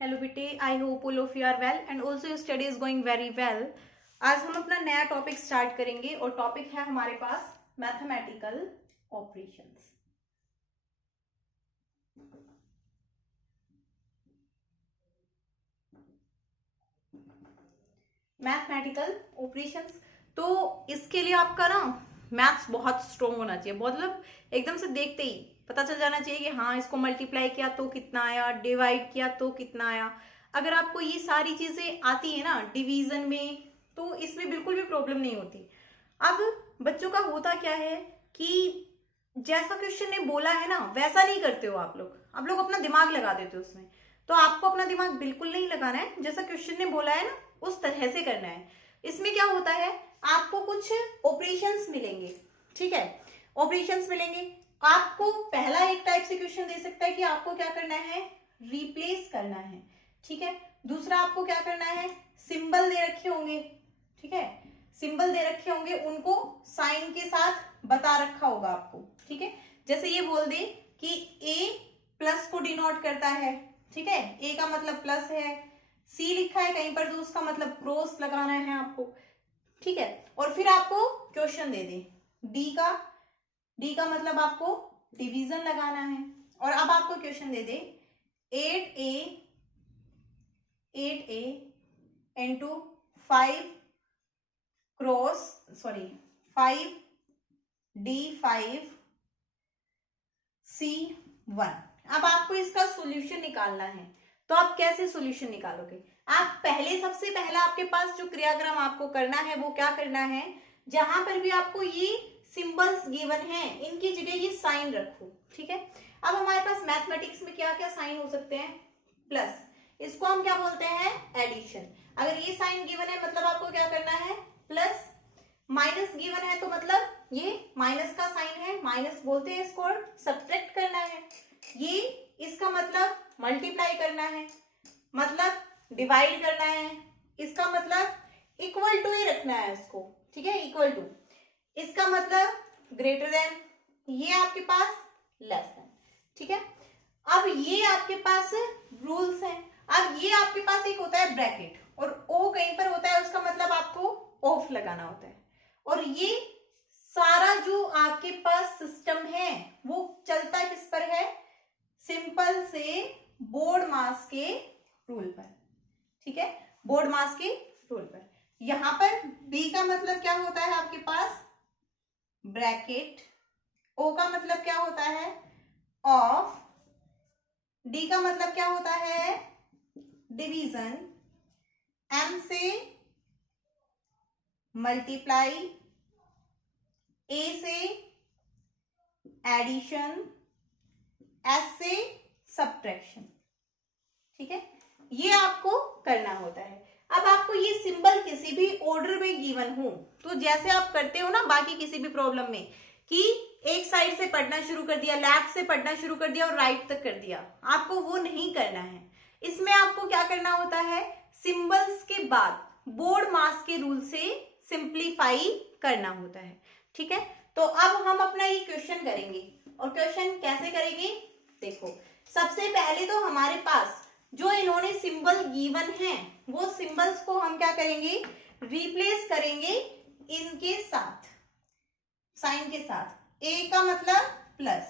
Hello बेटे, I hope all of you are well and also your study is going very well. आज हम अपना नया topic start करेंगे और टॉपिक है हमारे पास मैथमेटिकल ऑपरेशंस। मैथमेटिकल ऑपरेशंस, तो इसके लिए आपका ना मैथ्स बहुत स्ट्रोंग होना चाहिए। बहुत मतलब एकदम से देखते ही पता चल जाना चाहिए कि हाँ, इसको मल्टीप्लाई किया तो कितना आया, डिवाइड किया तो कितना आया। अगर आपको ये सारी चीजें आती है ना डिवीजन में, तो इसमें बिल्कुल भी प्रॉब्लम नहीं होती। अब बच्चों का होता क्या है कि जैसा क्वेश्चन ने बोला है ना वैसा नहीं करते हो आप लोग अपना दिमाग लगा देते हो उसमें। तो आपको अपना दिमाग बिल्कुल नहीं लगाना है, जैसा क्वेश्चन ने बोला है ना उस तरह से करना है। इसमें क्या होता है, आपको कुछ ऑपरेशंस मिलेंगे, ठीक है। ऑपरेशंस मिलेंगे, आपको पहला एक टाइप से क्वेश्चन दे सकता है कि आपको क्या करना है, रिप्लेस करना है, ठीक है। दूसरा आपको क्या करना है, सिंबल दे रखे होंगे, ठीक है। सिंबल दे रखे होंगे, उनको साइन के साथ बता रखा होगा आपको, ठीक है। जैसे ये बोल दे कि ए प्लस को डिनोट करता है, ठीक है, ए का मतलब प्लस है, सी लिखा है कहीं पर तो उसका मतलब क्रॉस लगाना है आपको, ठीक है। और फिर आपको क्वेश्चन दे दे डी का मतलब आपको डिवीजन लगाना है। और अब आपको क्वेश्चन दे दे 8a इंटू 5 क्रॉस 5d5c1। अब आपको इसका सॉल्यूशन निकालना है, तो आप कैसे सॉल्यूशन निकालोगे। आप सबसे पहला आपके पास जो क्रियाक्रम आपको करना है वो क्या करना है, जहां पर भी आपको ये सिंबल्स गिवन है इनकी जगह ये साइन रखो, ठीक है। अब हमारे पास मैथमेटिक्स में क्या क्या साइन हो सकते हैं, प्लस, इसको हम क्या बोलते हैं, एडिशन। अगर ये साइन गिवन है मतलब आपको क्या करना है, प्लस। माइनस गिवन है तो मतलब ये माइनस का साइन है, माइनस बोलते हैं इसको, और सब्ट्रैक्ट करना है। ये इसका मतलब मल्टीप्लाई करना है, मतलब डिवाइड करना है, इसका मतलब इक्वल टू ही रखना है इसको, ठीक है, इक्वल टू। इसका मतलब ग्रेटर देन, ये आपके पास लेस देन, ठीक है। अब ये आपके पास रूल्स हैं। अब ये आपके पास एक होता है ब्रैकेट और ओ कहीं पर होता है, उसका मतलब आपको ऑफ लगाना होता है। और ये सारा जो आपके पास सिस्टम है वो चलता किस पर है, सिंपल से बोर्ड मास के रूल पर, ठीक है, बोर्ड मास के रूल पर। यहां पर बी का मतलब क्या होता है आपके पास, ब्रैकेट। ओ का मतलब क्या होता है, ऑफ। डी का मतलब क्या होता है, डिवीजन। एम से मल्टीप्लाई, ए से एडिशन, एस से सब्ट्रैक्शन, ठीक है। ये आपको करना होता है। अब आपको ये सिंबल किसी भी ऑर्डर में गिवन हो, तो जैसे आप करते हो ना बाकी किसी भी प्रॉब्लम में, कि एक साइड से पढ़ना शुरू कर दिया, लेफ्ट से पढ़ना शुरू कर दिया और राइट तक कर दिया, आपको वो नहीं करना है। इसमें आपको क्या करना होता है, सिंबल्स के बाद बोर्ड मास के रूल से सिंप्लीफाई करना होता है, ठीक है। तो अब हम अपना ये क्वेश्चन करेंगे, और क्वेश्चन कैसे करेंगे, देखो। सबसे पहले तो हमारे पास जो इन्होंने सिंबल गिवन है वो सिंबल्स को हम क्या करेंगे, रिप्लेस करेंगे इनके साथ, साइन के साथ। ए का मतलब प्लस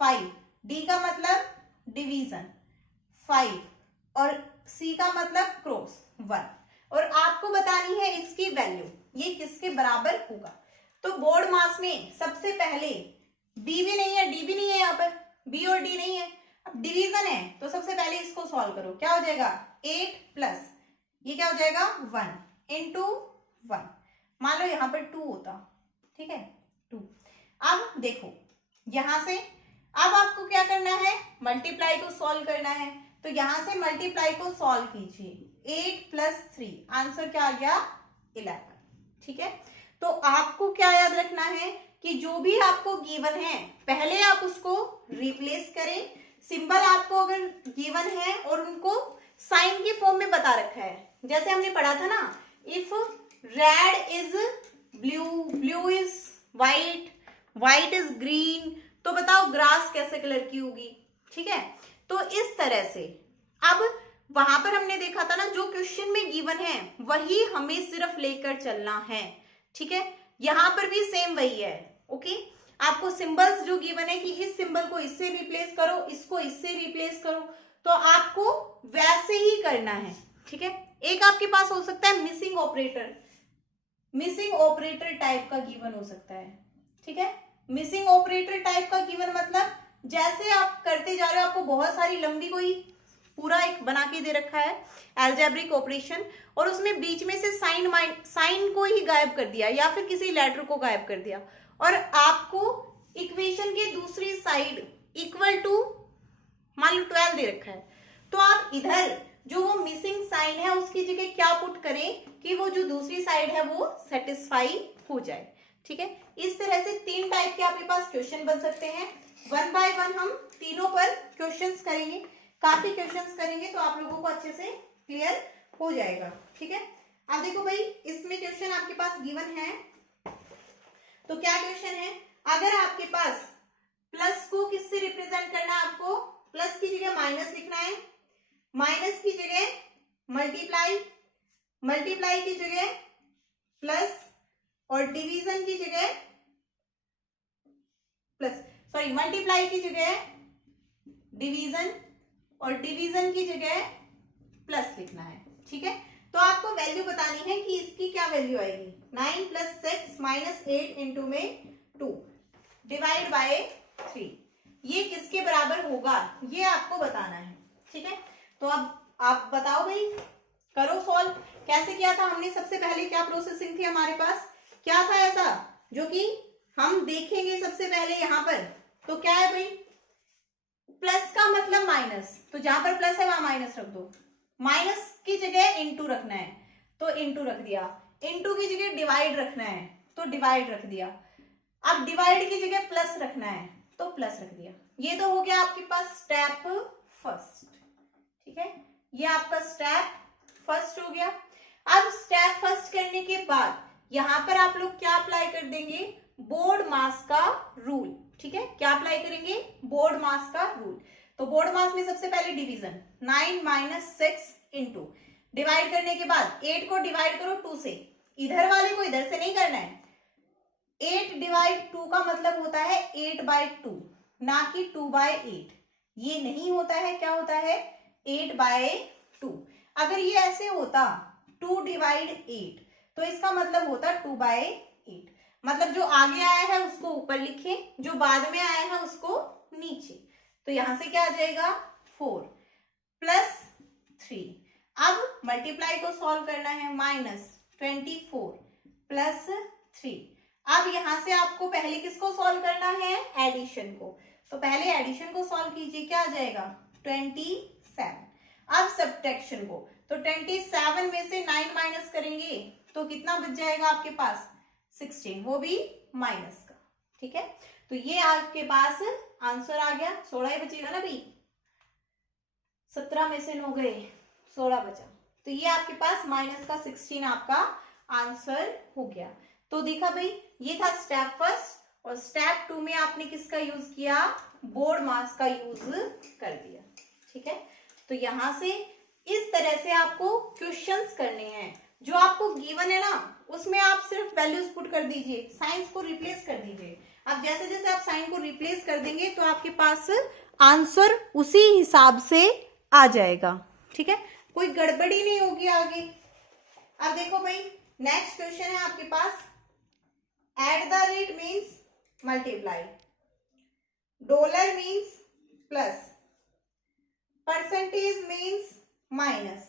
5, डी का मतलब डिवीजन 5, और सी का मतलब क्रॉस 1। और आपको बतानी है इसकी वैल्यू, ये किसके बराबर होगा। तो बोर्ड मास में सबसे पहले बी भी नहीं है, डी भी नहीं है, यहाँ पर बी और डी नहीं है। अब डिवीजन है तो सबसे पहले इसको सॉल्व करो, क्या हो जाएगा, 8 प्लस ये क्या हो जाएगा 1 इंटू 1। मान लो यहाँ पर 2 होता, ठीक है, 2। अब देखो यहां से, अब आपको क्या करना है, मल्टीप्लाई को सॉल्व करना है। तो यहां से मल्टीप्लाई को सॉल्व कीजिए, 8 प्लस 3, आंसर क्या आ गया 11, ठीक है। तो आपको क्या याद रखना है कि जो भी आपको गिवन है पहले आप उसको रिप्लेस करें। सिंबल आपको अगर गिवन है और उनको साइन की फॉर्म में बता रखा है, जैसे हमने पढ़ा था ना, if red is blue, blue is white, white is green, तो बताओ ग्रास कैसे कलर की होगी, ठीक है। तो इस तरह से अब वहां पर हमने देखा था ना, जो क्वेश्चन में गिवन है वही हमें सिर्फ लेकर चलना है, ठीक है। यहां पर भी सेम वही है, ओके। आपको सिंबल्स जो गिवन है कि इस सिंबल को इससे रिप्लेस करो, इसको इससे रिप्लेस करो, तो आपको वैसे ही करना है, ठीक है। एक आपके पास हो सकता है missing operator, missing operator type का गिवन हो सकता है, ठीक है। मिसिंग ऑपरेटर टाइप का गिवन मतलब जैसे आप करते जा रहे हो, आपको बहुत सारी लंबी कोई पूरा एक बना के दे रखा है अलजेब्रिक ऑपरेशन, और उसमें बीच में से साइन को ही गायब कर दिया या फिर किसी लेटर को गायब कर दिया, और आपको इक्वेशन के दूसरी साइड इक्वल टू मान लो 12 दे रखा है, तो आप इधर जो वो मिसिंग साइन है उसकी जगह क्या पुट करें कि वो जो दूसरी साइड है वो सेटिस्फाई हो जाए, ठीक है। इस तरह से 3 टाइप के आपके पास क्वेश्चन बन सकते हैं। 1 बाय 1 हम तीनों पर क्वेश्चंस करेंगे, काफी क्वेश्चंस करेंगे तो आप लोगों को अच्छे से क्लियर हो जाएगा, ठीक है। अब देखो भाई, इसमें क्वेश्चन आपके पास गिवन है, तो क्या क्वेश्चन है, अगर आपके पास प्लस को किससे रिप्रेजेंट करना है, आपको प्लस की जगह माइनस लिखना है, माइनस की जगह मल्टीप्लाई, मल्टीप्लाई की जगह प्लस, और डिवीजन की जगह प्लस, सॉरी मल्टीप्लाई की जगह डिवीजन, और डिवीजन की जगह प्लस लिखना है, ठीक है। तो आपको वैल्यू बतानी है कि इसकी क्या वैल्यू आएगी, 9 + 6 - 8 इंटू में 2 डिवाइड बाय 3, ये किसके बराबर होगा ये आपको बताना है, ठीक है। तो अब आप बताओ भाई, करो सॉल्व। कैसे किया था हमने, सबसे पहले क्या प्रोसेसिंग थी हमारे पास, क्या था ऐसा जो कि हम देखेंगे सबसे पहले यहां पर, तो क्या है भाई, प्लस का मतलब माइनस, तो जहां पर प्लस है वहां माइनस रख दो, माइनस की जगह इंटू रखना है तो इंटू रख दिया, इंटू की जगह डिवाइड रखना है तो डिवाइड रख दिया, अब डिवाइड की जगह प्लस रखना है तो प्लस रख दिया। ये तो हो गया आपके पास स्टेप फर्स्ट, ठीक है, ये आपका स्टेप फर्स्ट हो गया। अब स्टेप फर्स्ट करने के बाद यहां पर आप लोग क्या अप्लाई कर देंगे, बोर्ड मास का रूल, ठीक है। क्या अप्लाई करेंगे, बोर्ड मास का रूल। तो बोर्ड मास में सबसे पहले डिवीजन, 9 - 6 इंटू, डिवाइड करने के बाद 8 को डिवाइड करो 2 से, इधर वाले को इधर से नहीं करना है, 8 डिवाइड 2 का मतलब होता है 8/2, ना कि 2/8, ये नहीं होता है, क्या होता है 8/2। अगर ये ऐसे होता 2 डिवाइड 8, तो इसका मतलब होता 2/8, मतलब जो आगे आया है उसको ऊपर लिखे, जो बाद में आया है उसको नीचे, तो यहां से क्या आ जाएगा 4 + 3। अब मल्टीप्लाई को सॉल्व करना है, -24 + 3। अब यहां से आपको पहले किसको सॉल्व करना है, एडिशन को, तो पहले एडिशन को सॉल्व कीजिए, क्या आ जाएगा 27। अब सब्ट्रैक्शन को, तो 27 में से 9 माइनस करेंगे तो कितना बच जाएगा आपके पास 16, वो भी माइनस का, ठीक है। तो ये आपके पास आंसर आ गया, 16 ही बचेगा ना भाई, 17 में से 9 गए, 16 बचा, तो ये आपके पास माइनस का 16 आपका आंसर हो गया। तो देखा भाई, ये था स्टेप फर्स्ट, और स्टेप 2 में आपने किसका यूज किया, बोर्ड मास का यूज कर दिया, ठीक है। तो यहां से इस तरह से आपको क्वेश्चंस करने हैं, जो आपको गिवन है ना उसमें आप सिर्फ वैल्यूज पुट कर दीजिए, साइंस को रिप्लेस कर दीजिए। अब जैसे जैसे आप साइन को रिप्लेस कर देंगे तो आपके पास आंसर उसी हिसाब से आ जाएगा, ठीक है, कोई गड़बड़ी नहीं होगी आगे। अब देखो भाई, नेक्स्ट क्वेश्चन है आपके पास, at the rate means multiply, dollar means plus, percentage means minus,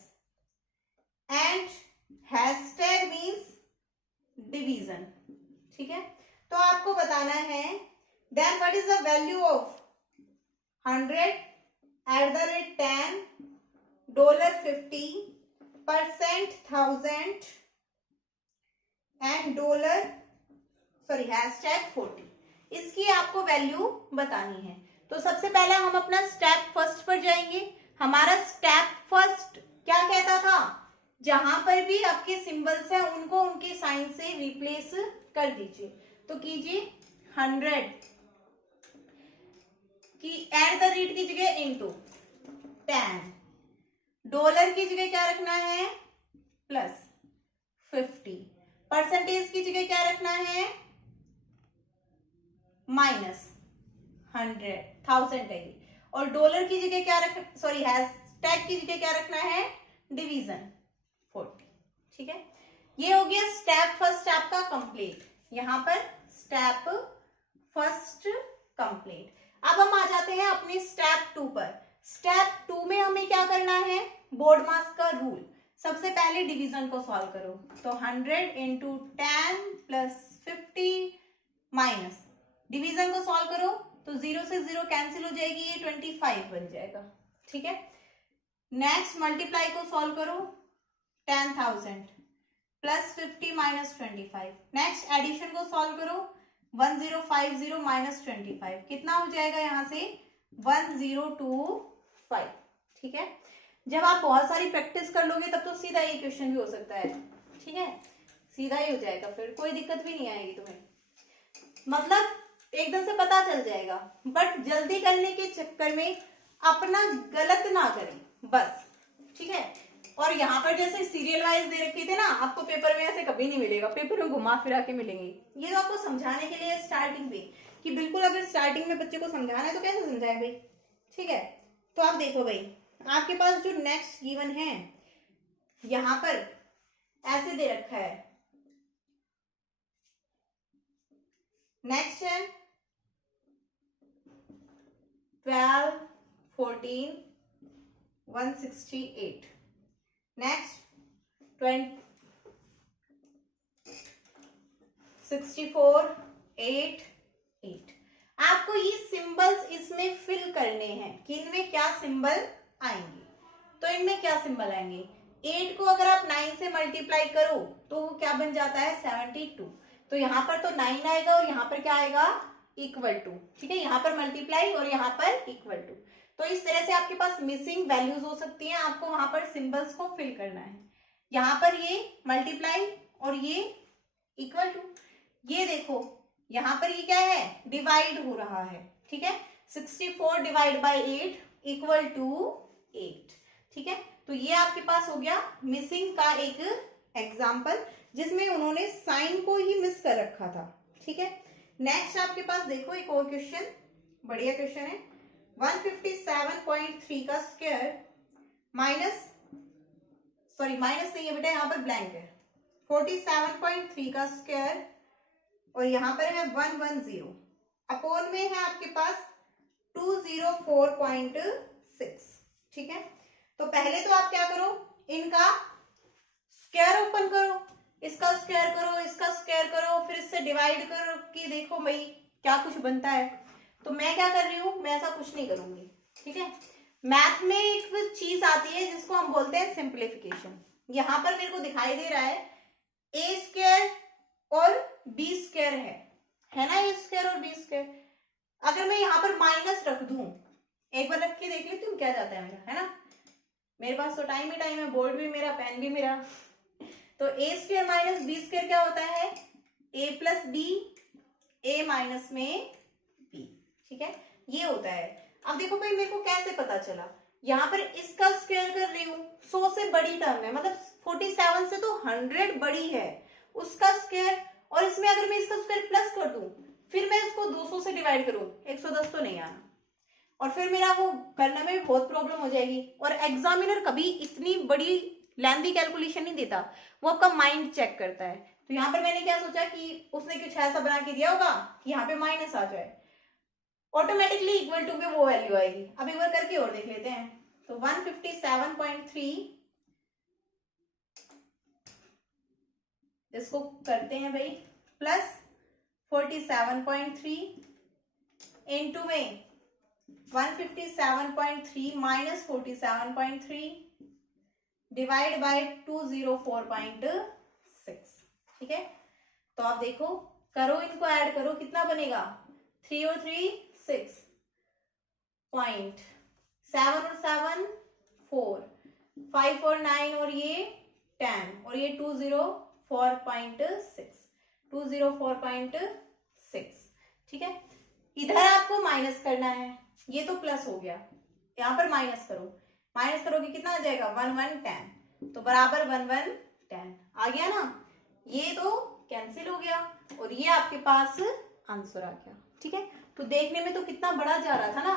and hashtag means division, ठीक है। तो आपको बताना है, then what is the value of 100 at the rate 10, $50, percent 1000 and hashtag 40, इसकी आपको वैल्यू बतानी है। तो सबसे पहले हम अपना स्टेप फर्स्ट पर जाएंगे। हमारा स्टेप फर्स्ट क्या कहता था, जहां पर भी आपके सिंबल्स हैं उनको उनके साइन से रिप्लेस कर दीजिए। तो कीजिए 100 की एट द रेट की जगह इंटू 10, डॉलर की जगह क्या रखना है, +50, परसेंटेज की जगह क्या रखना है, -100 है ये, और डॉलर की जगह क्या रख, सॉरी हैशटैग की जगह क्या रखना है, डिवीजन 40। ठीक है, ये हो गया स्टेप फर्स्ट आपका कंप्लीट। यहां पर स्टेप फर्स्ट कंप्लीट। अब हम आ जाते हैं अपने स्टेप 2 पर। स्टेप 2 में हमें क्या करना है, बोर्ड मास का रूल। सबसे पहले डिवीजन को सॉल्व करो, तो 100 इंटू 10 प्लस 50 माइनस, डिवीजन को सॉल्व करो तो 0 से 0 कैंसिल हो जाएगी, ये 25 बन जाएगा। ठीक है, नेक्स्ट मल्टीप्लाई को सॉल्व करो, 10,000 प्लस 50 माइनस 25। नेक्स्ट एडिशन को सॉल्व करो, 1050 माइनस 25 कितना हो जाएगा यहाँ से, 1025। ठीक है, जब आप बहुत सारी प्रैक्टिस कर लोगे तब तो सीधा ये क्वेश्चन भी हो सकता है। ठीक है, सीधा ही हो जाएगा, फिर कोई दिक्कत भी नहीं आएगी तुम्हें, मतलब एकदम से पता चल जाएगा। बट जल्दी करने के चक्कर में अपना गलत ना करें बस। ठीक है, और यहाँ पर जैसे सीरियल वाइज दे रखे थे ना, आपको पेपर में ऐसे कभी नहीं मिलेगा, पेपर में घुमा फिरा के मिलेंगे। ये तो आपको समझाने के लिए स्टार्टिंग पे, कि बिल्कुल अगर स्टार्टिंग में बच्चे को समझाना है तो कैसे समझाए भाई। ठीक है, तो आप देखो भाई, आपके पास जो नेक्स्ट गिवन है यहाँ पर ऐसे दे रखा है, नेक्स्ट है 12, 14, 168, नेक्स्ट 64, 8, 8। आपको ये सिंबल्स इसमें फिल करने हैं कि इनमें क्या सिंबल आएंगे। तो इनमें क्या सिंबल आएंगे, 8 को अगर आप 9 से मल्टीप्लाई करो तो वो क्या बन जाता है, 72। तो यहाँ पर तो 9 आएगा और यहाँ पर क्या आएगा, इक्वल टू। ठीक है, यहाँ पर मल्टीप्लाई और यहाँ पर इक्वल टू। तो इस तरह से आपके पास मिसिंग वैल्यूज हो सकती हैं, आपको वहां पर सिंबल्स को फिल करना है। यहाँ पर ये मल्टीप्लाई और ये इक्वल टू, ये देखो यहाँ पर ये क्या है, डिवाइड हो रहा है। ठीक है, 64 डिवाइड बाई 8 इक्वल टू 8। ठीक है, तो ये आपके पास हो गया मिसिंग का एक एग्जाम्पल, जिसमें उन्होंने साइन को ही मिस कर रखा था। ठीक है, नेक्स्ट आपके पास देखो एक और क्वेश्चन, बढ़िया क्वेश्चन है। 157.3 का स्क्वायर माइनस, सॉरी माइनस नहीं है बेटा, यहाँ पर ब्लैंक है, 47.3 का स्क्वायर और यहाँ पर है 110, अपोन में है आपके पास 204.6। ठीक है, तो पहले तो आप क्या करो, इनका स्क्वायर ओपन करो, इसका स्क्वायर करो, इसका स्क्वायर करो, फिर इससे डिवाइड करो कि देखो भाई क्या कुछ बनता है। तो मैं क्या कर रही हूं, मैं ऐसा कुछ नहीं करूंगी। ठीक है, मैथ में एक चीज आती है जिसको हम बोलते हैं सिंप्लीफिकेशन। यहां पर मेरे को दिखाई दे रहा है ए स्क्वायर और बी स्क्वायर है ना, ए स्क्वायर और बी स्क्वायर। अगर मैं यहाँ पर माइनस रख दूं, एक बार रख के देख लेती हूँ क्या जाता है मेरा, है ना, मेरे पास तो टाइम ही टाइम है, बोर्ड भी मेरा, पेन भी मेरा। तो ए स्क्वायर माइनस बी स्क्वायर क्या होता है, ए प्लस बी, ए माइनस में बी। ठीक है, ये होता है। अब देखो भाई मेरे को कैसे पता चला, यहाँ पर इसका स्क्वायर कर रही हूँ, 100 से बड़ी टर्म है, मतलब 47 से तो 100 बड़ी है, उसका स्क्वायर, और इसमें अगर मैं इसका स्क्वायर प्लस कर दूं, फिर मैं इसको 200 से डिवाइड करूं, 110 तो नहीं आना, और फिर मेरा वो करने में भी बहुत प्रॉब्लम हो जाएगी। और एग्जामिनर कभी इतनी बड़ी लेंथी कैलकुलेशन नहीं देता, वो आपका माइंड चेक करता है। तो यहाँ पर मैंने क्या सोचा कि उसने कुछ ऐसा बना के दिया होगा कि यहाँ पे माइनस आ जाए, ऑटोमेटिकली इक्वल टू में वो वैल्यू आएगी। अब एक बार करके और देख लेते हैं। तो 157.3 इसको करते हैं भाई, प्लस 47.3 इंटू में 157.3 माइनस 47.3 डिवाइड बाय 204.6। ठीक है, तो आप देखो, करो इनको ऐड करो, कितना बनेगा, 3 और 3 6, पॉइंट 7 और 7 4, 5 और 9 और ये 10 और ये 204.6। ठीक है, इधर आपको माइनस करना है, ये तो प्लस हो गया, यहां पर माइनस करो, माइनस करोगे कितना आ जाएगा 1 1 10, तो बराबर 1 1 10 आ गया ना। ये तो कैंसिल हो गया और ये आपके पास आंसर आ गया। ठीक है, तो देखने में तो कितना बड़ा जा रहा था ना।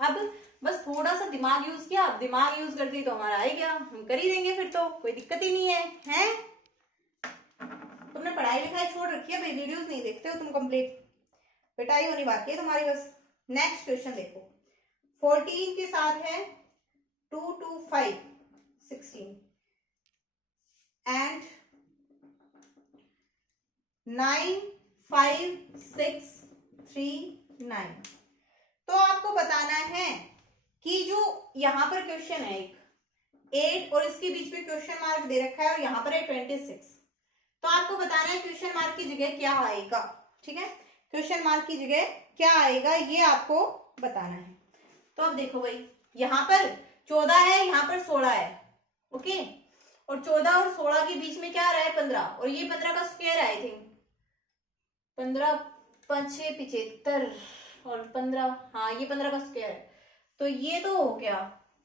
अब बस थोड़ा सा दिमाग यूज किया, अब दिमाग यूज करती तो हमारा आ ही गया, हम कर ही देंगे, फिर तो कोई दिक्कत ही नहीं है। हैं तुमने पढ़ाई लिखाई छोड़ रखी है भाई, वीडियोस नहीं देखते हो तुम कंप्लीट, पिटाई होनी बाकी है तुम्हारी बस। नेक्स्ट क्वेश्चन देखो, 14 के साथ है 2 2 5 16 एंड 9 5 6 3 9। तो आपको बताना है कि जो यहाँ पर क्वेश्चन है एक 8 और इसके बीच में क्वेश्चन मार्क दे रखा है और यहाँ पर है 26, तो आपको बताना है क्वेश्चन मार्क की जगह क्या आएगा। ठीक है, क्वेश्चन मार्क की जगह क्या आएगा ये आपको बताना है। तो अब देखो भाई, यहाँ पर 14 है, यहाँ पर 16 है, ओके, और 14 और 16 के बीच में क्या आ रहा है 15, और ये 15 का स्क्वायर है आई थिंक, 15 5 6 75 और 15, हाँ ये 15 का स्क्वायर है, तो ये तो हो गया।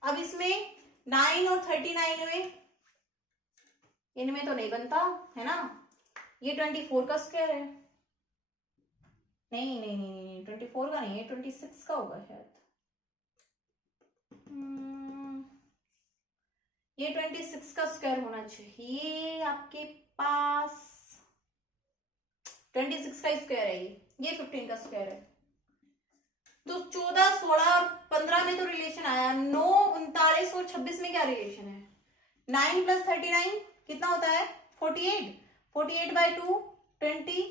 अब इसमें 9 और 39 में, इनमें तो नहीं बनता है ना, ये 24 का स्क्वायर है, नहीं नहीं नहीं नहीं 24 का नहीं है, 26 का होगा शायद, ये 26 का स्क्वायर होना चाहिए आपके पास, 26 का स्क्वायर है ये 15 का स्क्वायर है। तो 14 16 और 15 में तो रिलेशन आया, 9 39 और 26 में क्या रिलेशन है, 9 प्लस 39 कितना होता है 48, 48 बाई 2 26,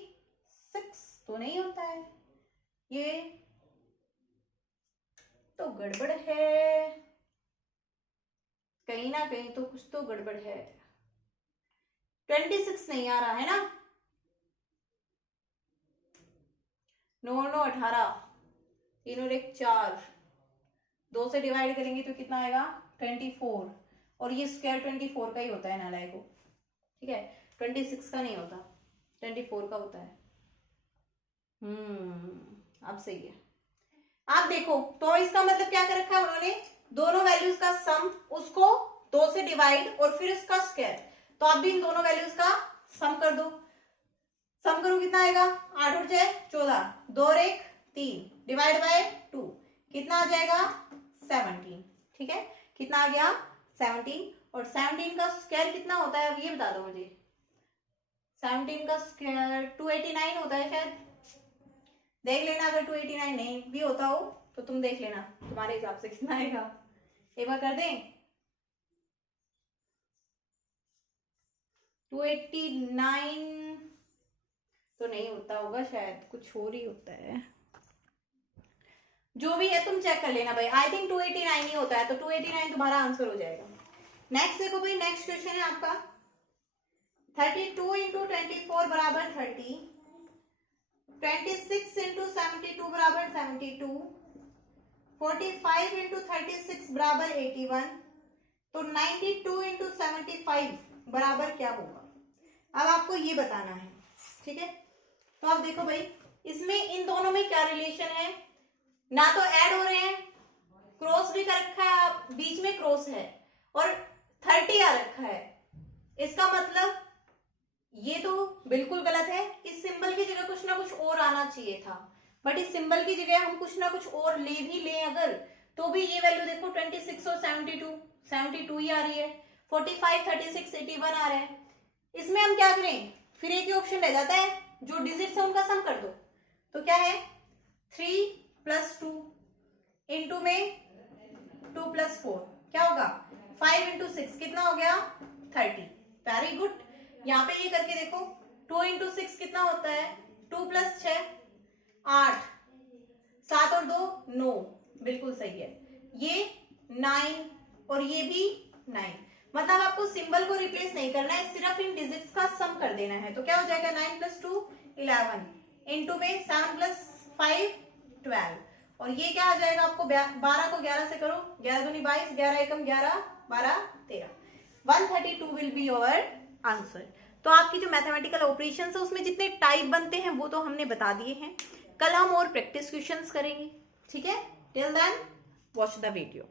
तो नहीं होता है, ये तो गड़बड़ है, कहीं ना कहीं तो कुछ तो गड़बड़ है, 26 नहीं आ रहा है ना, 9 9 18, 3 और 1 4, 2 से डिवाइड करेंगे तो कितना आएगा 24, और ये स्क्वायर 24 का ही होता है नालायको, ठीक है, 26 का नहीं होता, 24 का होता है। अब सही है। आप देखो तो इसका मतलब क्या कर रखा है उन्होंने, दोनों वैल्यूज का सम, उसको 2 से डिवाइड और फिर उसका स्क्वायर, तो आप भी इन दोनों वैल्यूज का सम कर दो, सम करो कितना आएगा 8 और 6 14, 2 और 1 3, डिवाइड बाय 2 कितना आ जाएगा 17, ठीक है, कितना आ गया 17, और 17 का स्क्वायर कितना होता है अब ये बता दो मुझे, 17 का स्क्वायर 289 होता है शायद, देख लेना, अगर 289 नहीं भी होता हो तो तुम देख लेना तुम्हारे हिसाब से कितना आएगा, एक बार कर दें 289 तो नहीं होता होगा शायद, कुछ और ही होता है, जो भी है तुम चेक कर लेना भाई, आई थिंक 289 ही होता है, तो 289 तुम्हारा आंसर हो जाएगा। नेक्स्ट देखो भाई, नेक्स्ट क्वेश्चन है आपका 32 इंटू 24 बराबर 30, 26 इंटू 72 बराबर 72, 45 इंटू 36 बराबर 81, तो 92 इंटू 75 बराबर क्या होगा, अब आपको ये बताना है। ठीक है, तो अब देखो भाई, इसमें इन दोनों में क्या रिलेशन है, ना तो ऐड हो रहे हैं, क्रॉस भी कर रखा है, बीच में क्रॉस है और 30 आ रखा है, इसका मतलब ये तो बिल्कुल गलत है, इस सिंबल की जगह कुछ ना कुछ और आना चाहिए था, बट इस सिंबल की जगह हम कुछ ना कुछ और ले भी लें अगर, तो भी ये वैल्यू देखो 26 और 72 ही आ रही है, 45 36 81 आ रहा है, इसमें हम क्या करें, फिर एक ही ऑप्शन रह जाता है, जो डिजिट्स है उनका सम कर दो, तो क्या है 3 प्लस 2 इंटू में 2 प्लस 4 क्या होगा 5 इंटू 6 कितना हो गया 30, वेरी गुड। यहाँ पे ये करके देखो 2 इंटू 6 कितना होता है 2 प्लस 6 8, 7 और 2 9, बिल्कुल सही है, ये 9 और ये भी 9, मतलब आपको सिंबल को रिप्लेस नहीं करना है, सिर्फ इन डिजिट्स का सम कर देना है, तो क्या हो जाएगा 9 प्लस 2 11 इंटू में 7 प्लस 5 12, और ये क्या आ जाएगा आपको 12 को 11 से करो, 11 दूनी 22, 11 एकम 11 12 13, 132 विल बी योर आंसर। तो आपकी जो मैथमेटिकल ऑपरेशंस है उसमें जितने टाइप बनते हैं वो तो हमने बता दिए हैं, कल हम और प्रैक्टिस क्वेश्चंस करेंगे। ठीक है, till then watch the video.